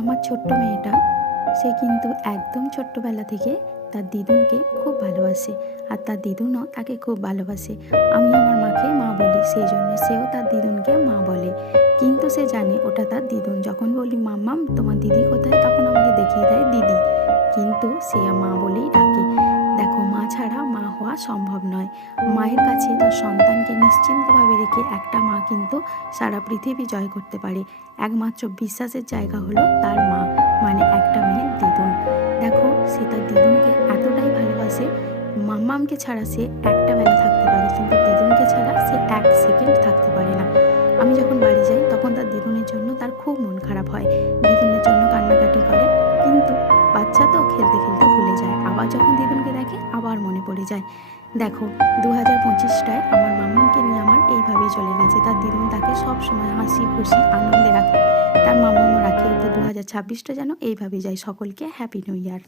আমার ছোট্ট মেয়েটা সে কিন্তু একদম ছোট্টবেলা থেকে তার দিদুনকে খুব ভালোবাসে আর তার দিদুনও তাকে খুব ভালোবাসে। আমি আমার মাকে মা বলি, সেই জন্য সেও তার দিদুনকে মা বলে। কিন্তু সে জানে ওটা তার দিদুন। যখন বলি মাম্মাম তোমার দিদি কোথায়, তখন আমাকে দেখিয়ে দেয় দিদি, কিন্তু সে মা বলেই ডাকে। দেখো, মা ছাড়া মা হওয়া সম্ভব নয়। মায়ের কাছে তার সন্তানকে নিশ্চিন্তভাবে রেখে একটা মা কিন্তু সারা পৃথিবী জয় করতে পারে। একমাত্র বিশ্বাসের জায়গা হলো তার মা, মানে একটা মেয়ের দিদুন। দেখো, সে তার দিদুনকে এতটাই ভালোবাসে, মাম্মামকে ছাড়া সে একটা বেলা থাকতে পারে, কিন্তু দিদুনকে ছাড়া সে এক সেকেন্ড থাকতে পারে না। আমি যখন বাড়ি যাই তখন তার দিদুনের জন্য তার খুব মন খারাপ হয়, দিদুনের জন্য কান্নাকাটি করে, কিন্তু বাচ্চা তো খেলতে খেলতে ভুলে যায়। আবার যখন দিদুনকে দেখে আবার মনে পড়ে যায়। দেখো, 2025টায় আমার মাম্মামকে নিয়ে আমার এইভাবেই চলে গেছে। তার দিদুন তাকে সব সময় হাসি খুশি আনন্দে রাখে, তার মাম্মামও রাখে। তো 2026টা যেন এইভাবেই যায়। সকলকে হ্যাপি নিউ ইয়ার।